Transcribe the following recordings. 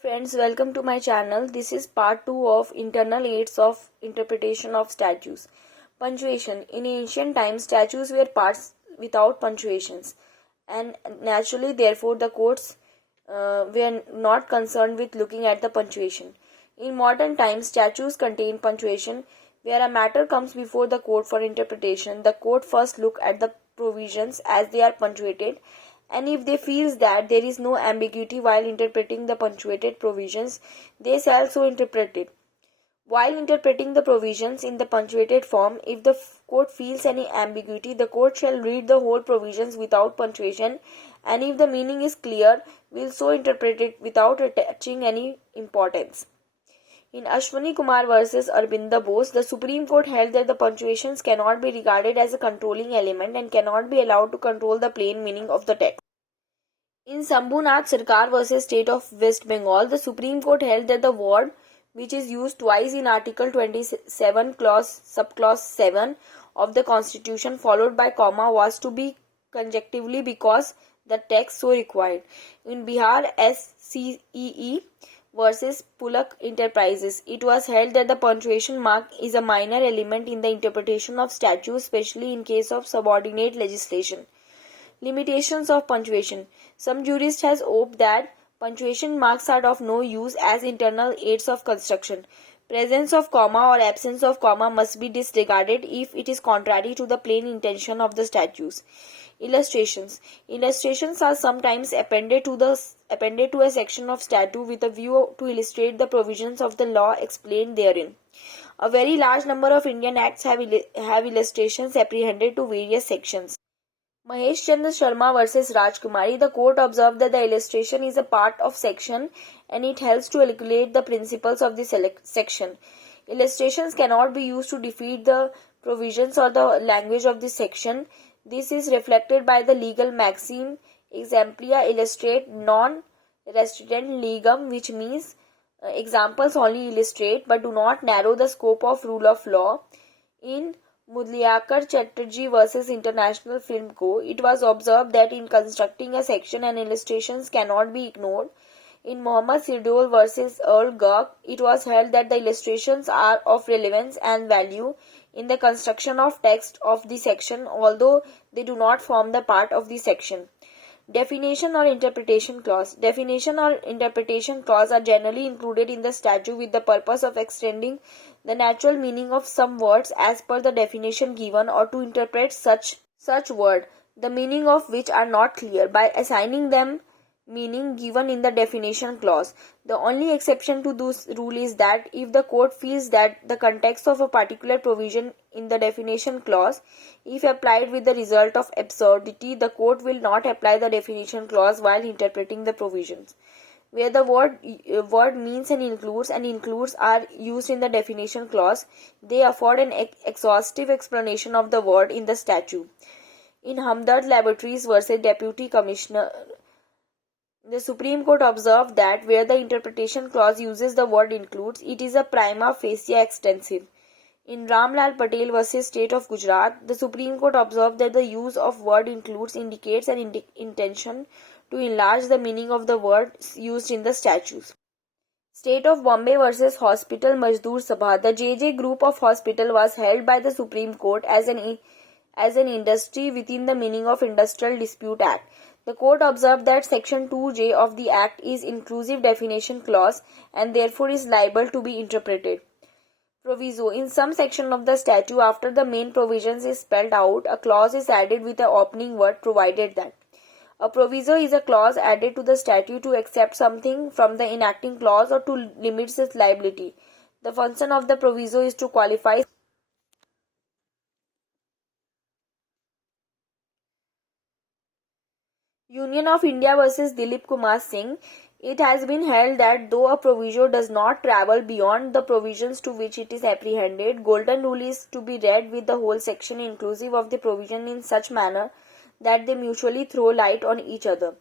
Friends, welcome to my channel. This is part 2 of internal aids of interpretation of statutes. Punctuation. In ancient times, statutes were parts without punctuations, and naturally, therefore, the courts were not concerned with looking at the punctuation. In modern times, statutes contain punctuation. Where a matter comes before the court for interpretation, the court first look at the provisions as they are punctuated, and if they feels that there is no ambiguity while interpreting the punctuated provisions, they shall so interpret it. While interpreting the provisions in the punctuated form, if the court feels any ambiguity, the court shall read the whole provisions without punctuation, and if the meaning is clear, will so interpret it without attaching any importance. In Ashwani Kumar versus Arvinda Bose, the Supreme Court held that the punctuations cannot be regarded as a controlling element and cannot be allowed to control the plain meaning of the text. In Sambhunath Sarkar versus State of West Bengal, the Supreme Court held that the word which is used twice in Article 27 clause subclause 7 of the Constitution followed by comma was to be conjunctively because the text so required. In Bihar SCEE versus Pulak Enterprises, it was held that the punctuation mark is a minor element in the interpretation of statutes, especially in case of subordinate legislation. Limitations of punctuation. Some jurists has hoped that punctuation marks are of no use as internal aids of construction. Presence of comma or absence of comma must be disregarded if it is contrary to the plain intention of the statutes. Illustrations. Illustrations are sometimes appended to a section of statute with a view to illustrate the provisions of the law explained therein. A very large number of Indian acts have illustrations apprehended to various sections. Mahesh Chandra Sharma versus Rajkumari, the court observed that the illustration is a part of section and it helps to elucidate the principles of the section. Illustrations cannot be used to defeat the provisions or the language of the section. This is reflected by the legal maxim exemplia illustrate non resident legum, which means examples only illustrate but do not narrow the scope of rule of law. In Mudliakar Chatterjee versus International Film Co., it was observed that in constructing a section and illustrations cannot be ignored. In Muhammad Sirdol versus Earl Gurk, it was held that the illustrations are of relevance and value in the construction of text of the section, although they do not form the part of the section. Definition or interpretation clause. Definition or interpretation clause are generally included in the statute with the purpose of extending the natural meaning of some words as per the definition given or to interpret such word, the meaning of which are not clear, by assigning them meaning given in the definition clause. The only exception to this rule is that if the court feels that the context of a particular provision in the definition clause, if applied with the result of absurdity, the court will not apply the definition clause while interpreting the provisions. Where the word means and includes are used in the definition clause, they afford an exhaustive explanation of the word in the statute. In Hamdard Laboratories versus Deputy Commissioner, the Supreme Court observed that where the interpretation clause uses the word includes, it is a prima facie extensive. In Ramlal Patel versus State of Gujarat, the Supreme Court observed that the use of word includes indicates an intention to enlarge the meaning of the words used in the statutes. State of Bombay versus Hospital Mazdoor Sabha, the JJ group of hospital was held by the Supreme Court as an industry within the meaning of Industrial Dispute Act. The court observed that Section 2J of the Act is inclusive definition clause and therefore is liable to be interpreted. Proviso. In some section of the statute, after the main provisions is spelled out, a clause is added with the opening word provided that. A proviso is a clause added to the statute to accept something from the enacting clause or to limit its liability. The function of the proviso is to qualify. Union of India versus Dilip Kumar Singh. It has been held that though a proviso does not travel beyond the provisions to which it is apprehended, golden rule is to be read with the whole section inclusive of the provision in such manner that they mutually throw light on each other.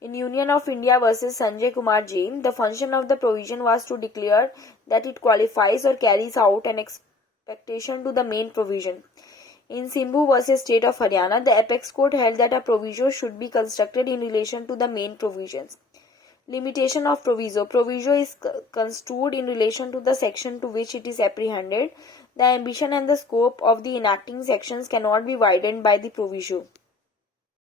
In Union of India versus Sanjay Kumar Jain, the function of the provision was to declare that it qualifies or carries out an expectation to the main provision. In Simbu versus State of Haryana, the apex court held that a proviso should be constructed in relation to the main provisions. Limitation of proviso. Proviso is construed in relation to the section to which it is apprehended. The ambition and the scope of the enacting sections cannot be widened by the proviso.